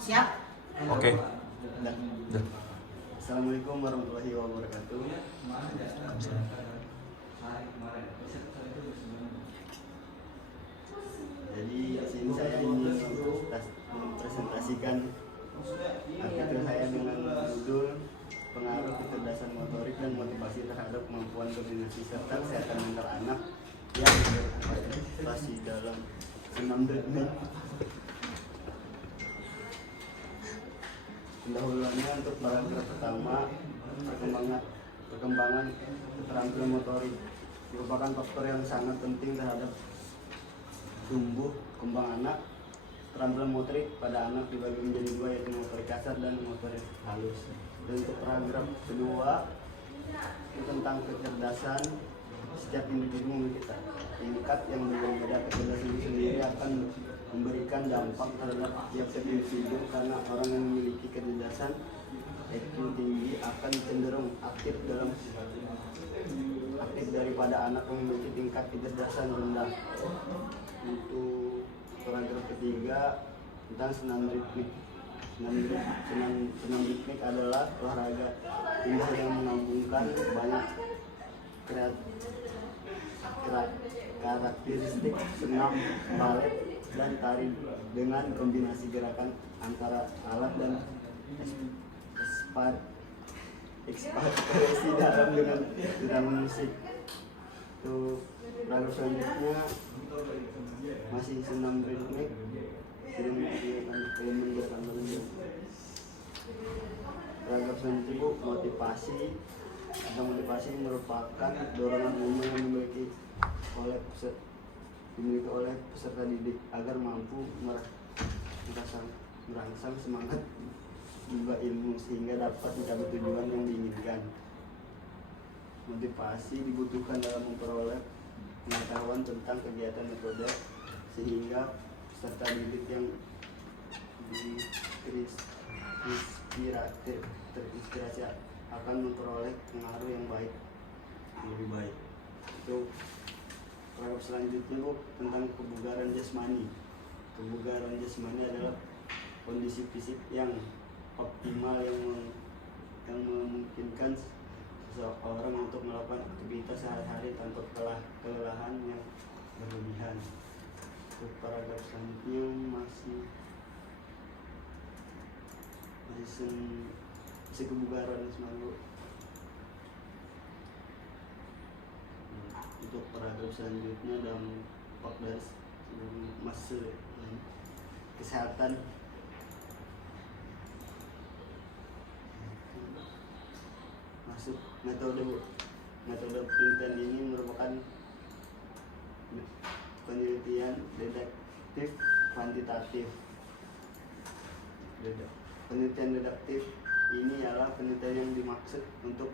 Siap. Oke. Dah. Dah. Assalamualaikum warahmatullahi wabarakatuh. Jadi di sini saya ingin mempresentasikan artikel saya dengan judul pengaruh kecerdasan motorik dan motivasi terhadap kemampuan koordinasi serta kesehatan mental anak yang berpartisipasi dalam senam ritme. Pendahuluannya untuk paragraf pertama, perkembangan keterampilan motorik merupakan faktor yang sangat penting terhadap tumbuh kembang anak. Keterampilan motorik pada anak dibagi menjadi dua, yaitu motorik kasar dan motorik halus. Dan untuk paragraf kedua itu tentang kecerdasan, setiap individu memiliki tingkat yang berbeda. Kecerdasan itu sendiri akan memberikan dampak terhadap tiap-tiap individu, karena orang yang memiliki kecerdasan IQ tinggi akan cenderung aktif daripada anak yang memiliki tingkat kecerdasan rendah. Untuk paragraf ketiga tentang senam ritmik. Senam ritmik adalah olahraga indah yang menggabungkan banyak karakteristik senam, balet, dan tari dengan kombinasi gerakan antara alat dan ekspresi dalam dengan musik. Untuk paragraf selanjutnya masih senam ritmik. Paragraf selanjutnya Bu, motivasi. Motivasi merupakan dorongan umum yang dimiliki oleh peserta didik agar mampu merangsang semangat juga ilmu sehingga dapat mencapai tujuan yang diinginkan. Motivasi dibutuhkan dalam memperoleh pengetahuan tentang kegiatan metode sehingga peserta didik yang terinspirasi akan memperoleh pengaruh yang lebih baik. Itu paragraf selanjutnya Bu, tentang kebugaran jasmani. Kebugaran jasmani adalah kondisi fisik yang optimal yang memungkinkan seseorang untuk melakukan aktivitas sehari-hari tanpa kelelahan yang berlebihan. Untuk paragraf selanjutnya masih kebugaran jasmani. Untuk paragraf selanjutnya dampak dari masa kesehatan. Masuk metode penelitian ini merupakan penelitian deduktif kuantitatif. Penelitian deduktif ini adalah penelitian yang dimaksud untuk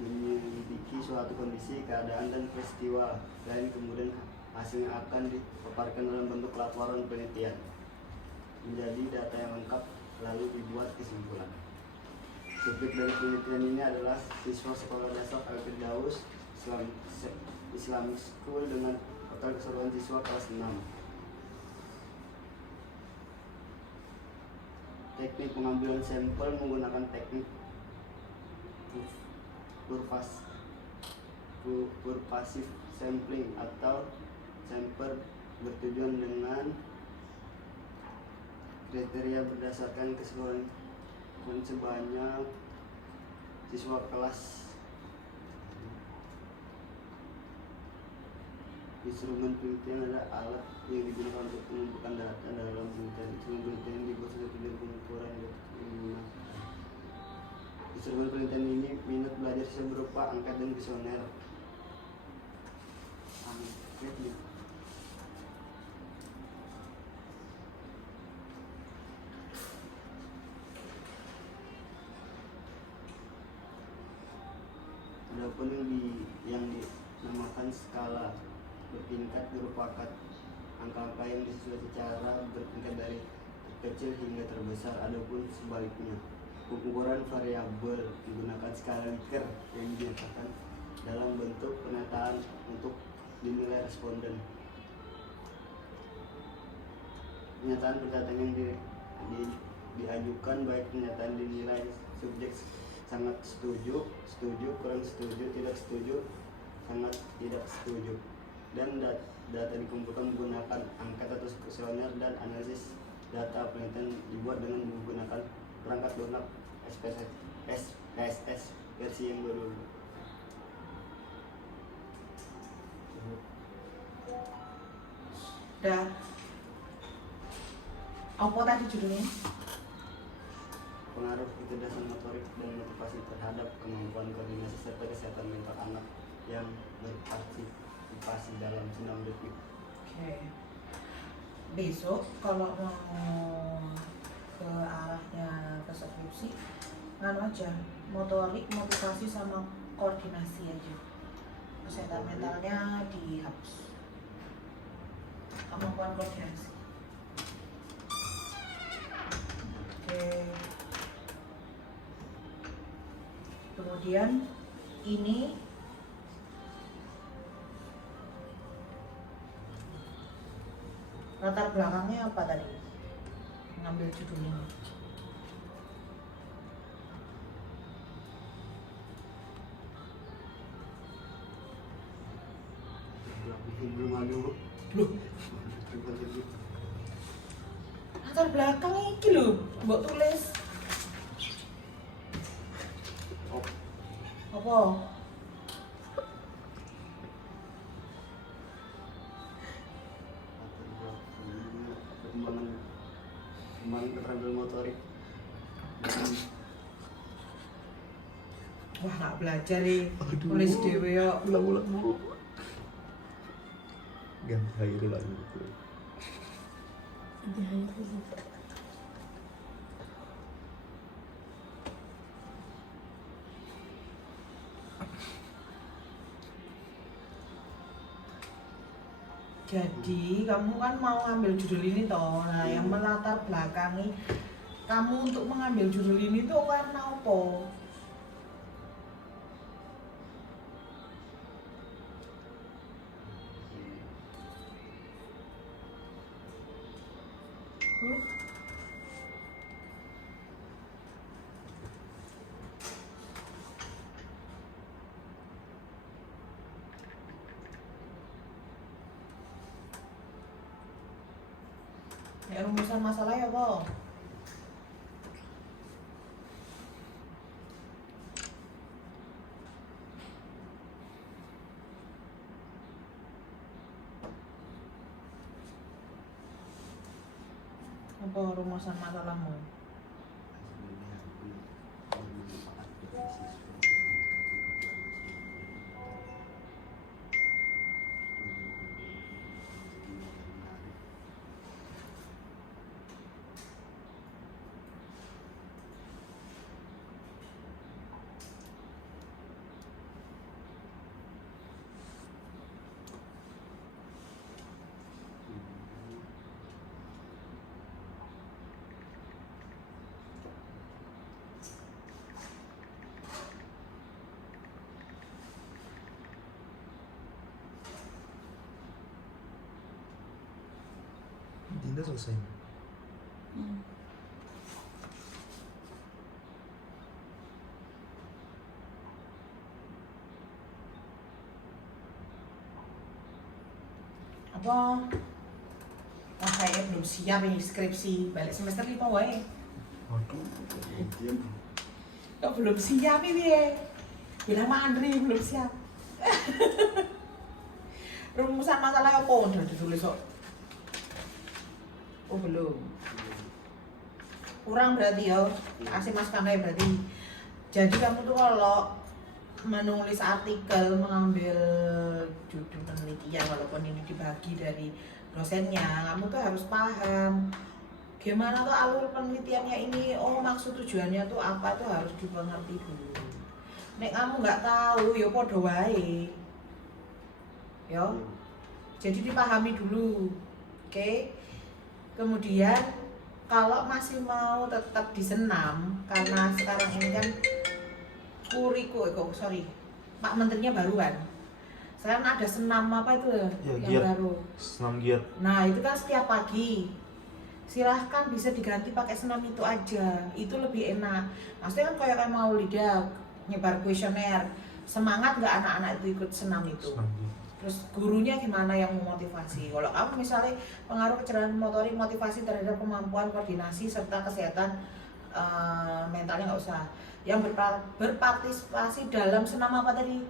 menyelidiki suatu kondisi, keadaan, dan peristiwa lain, kemudian hasilnya akan dipaparkan dalam bentuk laporan penelitian menjadi data yang lengkap, lalu dibuat kesimpulan. Subjek dari penelitian ini adalah siswa sekolah dasar Al-Firdaus Islamic School dengan total keseluruhan siswa kelas 6. Teknik pengambilan sampel menggunakan teknik purposive sampling atau sampel bertujuan dengan kriteria berdasarkan keseluruhan sebanyak siswa kelas. Instrumen penelitian adalah alat yang digunakan untuk mengumpulkan data dalam penelitian. Instrumen penelitian dibuat sesuai dengan pengukuran yang digunakan. Instrumen penelitian ini minat belajar siswa berupa angket dan kuesioner. Adapun yang dinamakan skala bertingkat merupakan angka-angka yang disusun secara bertingkat dari terkecil hingga terbesar. Adapun sebaliknya, ukuran variabel digunakan skala Likert yang dinyatakan dalam bentuk penataan untuk dinilai responden. Pernyataan yang diajukan baik pernyataan dinilai subjek sangat setuju, setuju, kurang setuju, tidak setuju, sangat tidak setuju, dan data dikumpulkan menggunakan angket atau kuesioner dan analisis data penelitian dibuat dengan menggunakan perangkat lunak SPSS versi yang baru. Udah. Apa tadi judulnya? Pengaruh kecerdasan motorik dan motivasi terhadap kemampuan koordinasi serta kesehatan mental anak yang berpartisipasi dalam senam detik. Oke. Besok kalau mau ke arahnya ke skripsi, nganu aja, motorik, motivasi sama koordinasi aja. Kesehatan mentalnya dihapus. Kemampuan koordinasi. Oke. Kemudian ini latar belakangnya apa tadi? Ngambil judul ini. Belum ada. Loh, latar belakang iki lho, mbok tulis. Apa? Perkembangan keterampilan motorik. Wah, nak belajar nih. Tulis dhewe yo. Ulang-ulang mulu. Ganti air lagi gitu. Jadi kamu kan mau ngambil judul ini toh. Nah, yang melatar belakangi kamu untuk mengambil judul ini tuh karena apa? Ya rumusan masalah ya kok. Apa rumusan masalahmu? Dinda selesai. Apa? Wah, kayaknya belum siap nih skripsi. Balik semester 5 wae. Waduh. Kok belum siap ini ya? Bilang Mak Andri belum siap. Rumusan masalah apa udah ditulis kok? Oh belum. Kurang berarti ya. Kasih Mas Kandai berarti. Jadi kamu tuh kalau menulis artikel, mengambil judul penelitian walaupun ini dibagi dari dosennya, kamu tuh harus paham gimana tuh alur penelitiannya ini. Oh, maksud tujuannya tuh apa tuh harus dimengerti dulu. Nek kamu nggak tahu, ya podo wae. Yo. Jadi dipahami dulu. Oke. Kemudian kalau masih mau tetap di senam, karena sekarang ini kan Pak Menterinya baruan. Sekarang ada senam apa itu Ya, yang giat. baru? Senam giat. Nah itu kan setiap pagi silahkan bisa diganti pakai senam itu aja, itu lebih enak. Maksudnya kan kayak mau lidah nyebar kuesioner, semangat nggak anak-anak itu ikut senam itu? Senang gitu. Terus gurunya gimana yang memotivasi? Kalau kamu misalnya pengaruh kecerdasan motorik, motivasi terhadap kemampuan koordinasi serta kesehatan mentalnya nggak usah. Yang berpartisipasi dalam senam apa tadi?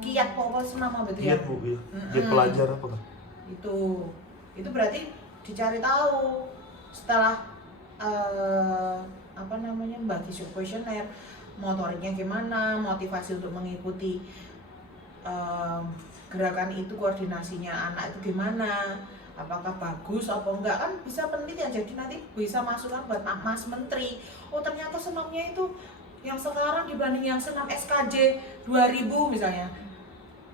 Kiat pokoknya senam apa itu ya? Giat bu, ya. Giat pelajar apa kan? Itu berarti dicari tahu setelah bagi kuesioner, motoriknya gimana, motivasi untuk mengikuti gerakan itu, koordinasinya anak itu gimana, apakah bagus apa enggak, kan bisa penelitian. Jadi nanti bisa masukan buat Mas Menteri, oh ternyata senamnya itu yang sekarang dibanding yang senam SKJ 2000 misalnya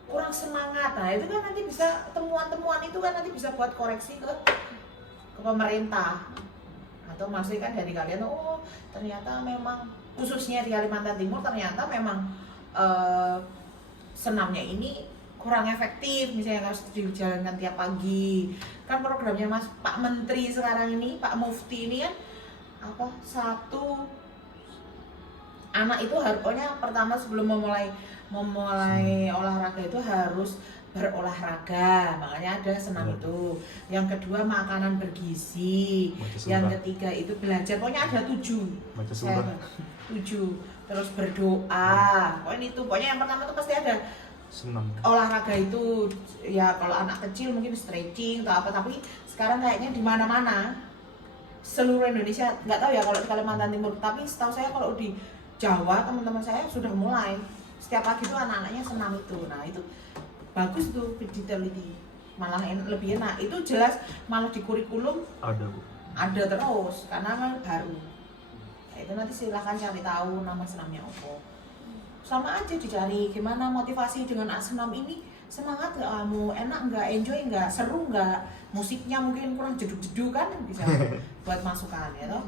kurang semangat. Nah itu kan nanti bisa temuan-temuan itu kan nanti bisa buat koreksi ke pemerintah, atau maksudnya kan dari kalian, oh ternyata memang khususnya di Kalimantan Timur ternyata memang senamnya ini kurang efektif, misalnya harus dijalankan tiap pagi. Kan programnya Pak Menteri sekarang ini, Pak Mufti ini kan satu anak itu pokoknya pertama sebelum memulai olahraga itu harus berolahraga, makanya ada senam itu. Yang kedua makanan bergizi, yang ketiga itu belajar, pokoknya ada 7. Baca surah. 7. Terus berdoa, pokoknya yang pertama itu pasti ada Senam. olahraga itu. Ya kalau anak kecil mungkin stretching atau apa, tapi sekarang kayaknya di mana-mana seluruh Indonesia, nggak tahu ya kalau di Kalimantan Timur, tapi setahu saya kalau di Jawa teman-teman saya sudah mulai setiap pagi itu anak-anaknya senam itu. Nah itu bagus tuh diteliti, malah lebih enak. Itu jelas malah di kurikulum ada terus karena kan baru. Nah, itu nanti silahkan cari tahu nama senamnya apa. Sama aja dicari gimana motivasi dengan senam ini, semangat nggak kamu, enak nggak, enjoy nggak, seru nggak, musiknya mungkin kurang jeduk-jeduk kan bisa buat masukan ya toh.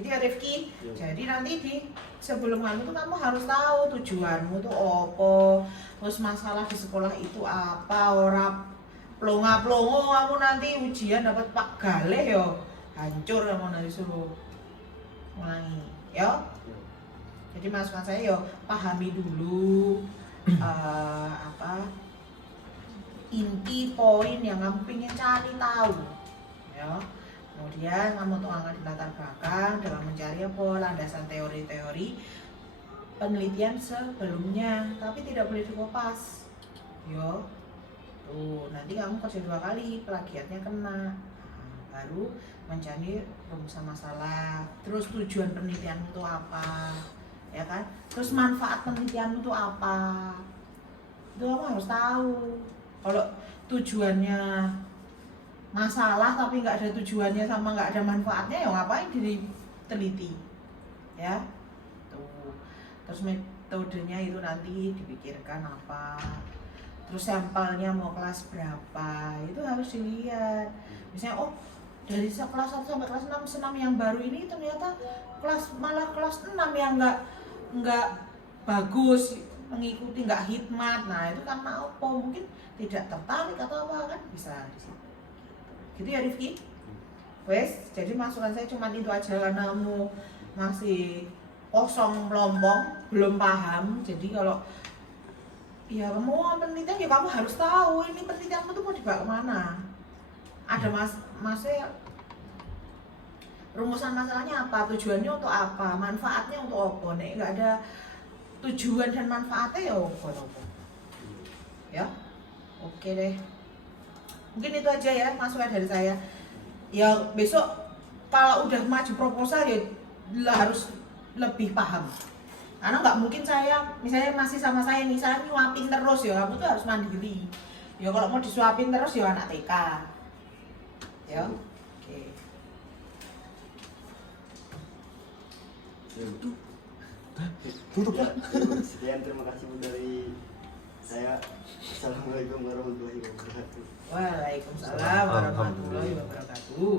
Jadi ya Rifki, jadi nanti sebelum kamu tuh kamu harus tahu tujuanmu tuh apa, terus masalah di sekolah itu apa, ora plonga-plongo kamu nanti ujian dapat Pak Galeh yo, hancur kamu nanti suruh ulangi, yo. Jadi masukan saya yo pahami dulu inti poin yang kamu ingin cari tahu, ya. Kemudian kamu tuangkan di latar belakang dalam mencari landasan teori-teori penelitian sebelumnya, tapi tidak boleh dikopas, yo. Tuh nanti kamu kerja 2 kali, plagiatnya kena. Baru mencari rumusan masalah, terus tujuan penelitian itu apa, ya kan? Terus manfaat penelitian itu apa? Itu kamu harus tahu. Kalau tujuannya masalah tapi nggak ada tujuannya sama nggak ada manfaatnya, ya ngapain diteliti, ya. Tuh. Terus metodenya itu nanti dipikirkan apa, terus sampelnya mau kelas berapa, itu harus dilihat. Misalnya dari kelas 1 sampai kelas 6 senam yang baru ini ternyata malah kelas 6 yang nggak bagus mengikuti, nggak hikmat. Nah itu karena apa? Mungkin tidak tertarik atau apa, kan bisa di situ. Gitu ya Rifki? Wes, jadi masukan saya cuma itu aja karena kamu masih kosong melompong, belum paham. Jadi kalau ya kamu penelitian ya kamu harus tahu ini penelitianmu tuh mau dibawa kemana. Ada masnya rumusan masalahnya apa, tujuannya untuk apa, manfaatnya untuk apa. Nek nggak ada tujuan dan manfaatnya ya apa. Ya, oke deh. Mungkin itu aja ya masukan dari saya. Ya besok kalau udah maju proposal ya harus lebih paham. Karena nggak mungkin saya, misalnya masih sama saya nih, saya nyuapin terus ya, kamu tuh harus mandiri. Ya kalau mau disuapin terus ya anak TK. Ya, oke. Tutup ya. Sekian, terima kasih dari saya. Assalamualaikum warahmatullahi wabarakatuh. Waalaikumsalam warahmatullahi wabarakatuh.